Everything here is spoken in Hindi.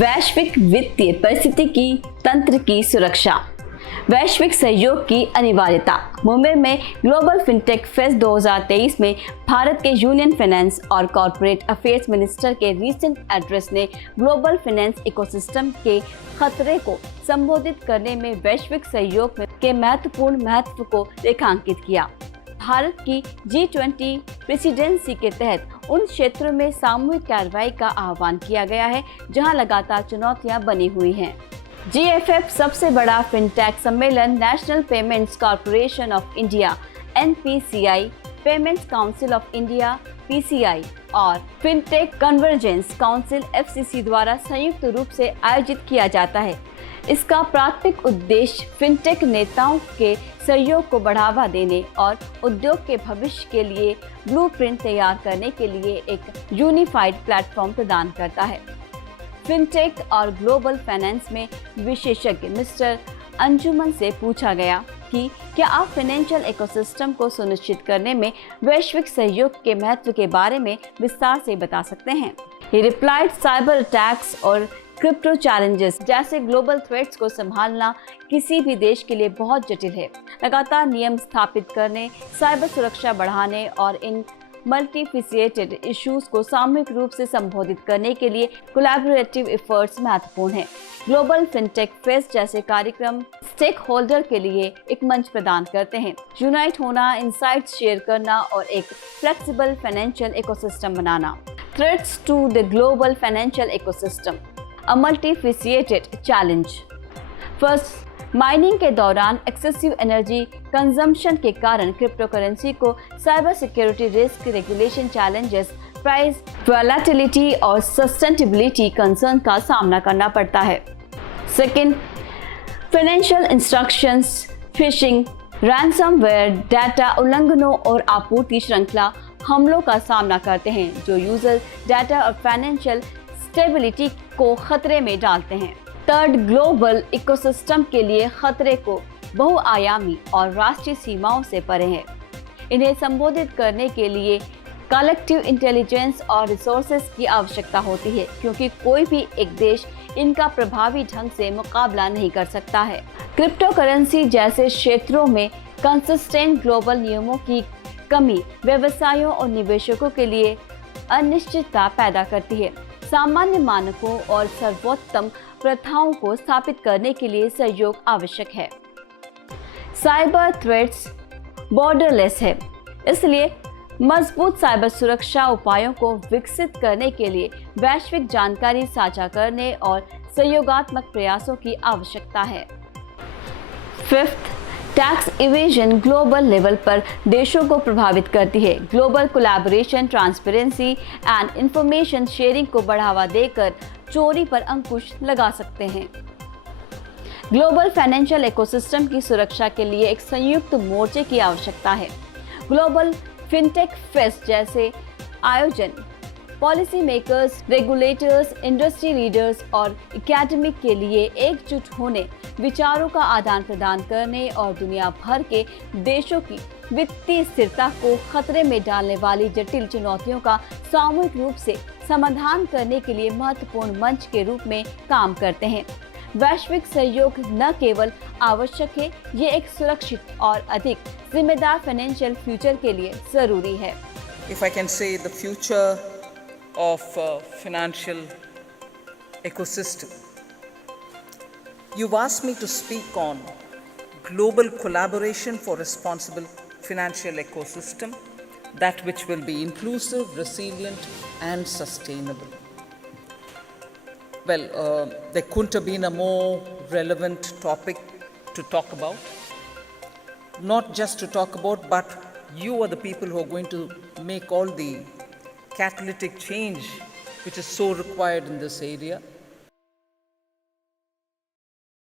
वैश्विक वित्तीय परिस्थिति की तंत्र की सुरक्षा, वैश्विक सहयोग की अनिवार्यता। मुंबई में ग्लोबल फिनटेक फेस्ट 2023 में भारत के यूनियन फाइनेंस और कॉर्पोरेट अफेयर्स मिनिस्टर के रीसेंट एड्रेस ने ग्लोबल फाइनेंस इकोसिस्टम के खतरे को संबोधित करने में वैश्विक सहयोग के महत्वपूर्ण महत्व को रेखांकित किया। भारत की G20 प्रेसिडेंसी के तहत उन क्षेत्रों में सामूहिक कार्रवाई का आह्वान किया गया है जहां लगातार चुनौतियां बनी हुई हैं। GFF सबसे बड़ा फिनटेक सम्मेलन national payments corporation of India NPCI, payments council of India PCI और फिनटेक कन्वर्जेंस काउंसिल FCC द्वारा संयुक्त रूप से आयोजित किया जाता है। इसका प्राथमिक उद्देश्य फिनटेक नेताओं के सहयोग को बढ़ावा देने और उद्योग के भविष्य के लिए ब्लूप्रिंट तैयार करने के लिए एक यूनिफाइड प्लेटफॉर्म प्रदान करता है। फिनटेक और ग्लोबल फाइनेंस में विशेषज्ञ मिस्टर अंजुमन से पूछा गया कि क्या आप फाइनेंशियल इकोसिस्टम को सुनिश्चित करने में वैश्विक सहयोग के महत्व के बारे में विस्तार से बता सकते हैं। He replied, साइबर अटैक्स और क्रिप्टो चैलेंजेस जैसे ग्लोबल थ्रेट्स को संभालना किसी भी देश के लिए बहुत जटिल है। लगातार नियम स्थापित करने, साइबर सुरक्षा बढ़ाने और इन मल्टीफेसिएटेड इश्यूज को सामूहिक रूप से संबोधित करने के लिए कोलैबोरेटिव एफर्ट्स महत्वपूर्ण हैं। ग्लोबल फिनटेक फेस्ट जैसे कार्यक्रम स्टेक होल्डर के लिए एक मंच प्रदान करते हैं। यूनाइट होना, इनसाइट्स शेयर करना और एक फ्लेक्सिबल फाइनेंशियल इकोसिस्टम बनाना। Threats to the global financial ecosystem, a multifaceted challenge. First, mining के दौरान एक्सेसिव एनर्जी कंजम्पशन के कारण क्रिप्टो करेंसी को cyber security risk, regulation challenges, price volatility और सस्टेनेबिलिटी कंसर्न का सामना करना पड़ता है। Second, financial instructions, phishing, ransomware, data उल्लंघनों और आपूर्ति श्रृंखला हमलों का सामना करते हैं जो यूजर डाटा और फाइनेंशियल स्टेबिलिटी को खतरे में डालते हैं। थर्ड, ग्लोबल इकोसिस्टम के लिए खतरे को बहुआयामी और राष्ट्रीय सीमाओं से परे है। इन्हें संबोधित करने के लिए कलेक्टिव इंटेलिजेंस और रिसोर्सेज की आवश्यकता होती है क्योंकि कोई भी एक देश इनका प्रभावी ढंग से मुकाबला नहीं कर सकता है। क्रिप्टो करेंसी जैसे क्षेत्रों में कंसिस्टेंट ग्लोबल नियमों की कमी व्यवसायों और निवेशकों के लिए अनिश्चितता पैदा करती है। सामान्य मानकों और सर्वोत्तम प्रथाओं को स्थापित करने के लिए सहयोग आवश्यक है। साइबर थ्रेट्स बॉर्डरलेस है, इसलिए मजबूत साइबर सुरक्षा उपायों को विकसित करने के लिए वैश्विक जानकारी साझा करने और सहयोगात्मक प्रयासों की आवश्यकता है। Fifth, tax evasion global level पर देशों को प्रभावित करती है। Global collaboration, transparency and information sharing को बढ़ावा देकर चोरी पर अंकुश लगा सकते हैं। ग्लोबल फाइनेंशियल इकोसिस्टम की सुरक्षा के लिए एक संयुक्त मोर्चे की आवश्यकता है। ग्लोबल फिनटेक फेस्ट जैसे आयोजन policy makers, regulators, industry leaders और एकेडमिक के लिए एकजुट होने, विचारों का आदान प्रदान करने और दुनिया भर के देशों की वित्तीय स्थिरता को खतरे में डालने वाली जटिल चुनौतियों का सामूहिक रूप से समाधान करने के लिए महत्वपूर्ण मंच के रूप में काम करते हैं। वैश्विक सहयोग न केवल आवश्यक है, ये एक सुरक्षित और अधिक जिम्मेदार फाइनेंशियल फ्यूचर के लिए जरूरी है। If I can say the future of financial ecosystem. You've asked me to speak on global collaboration for responsible financial ecosystem, that which will be inclusive, resilient and sustainable. Well, there couldn't have been a more relevant topic to talk about. Not just to talk about, but you are the people who are going to make all the catalytic change which is so required in this area.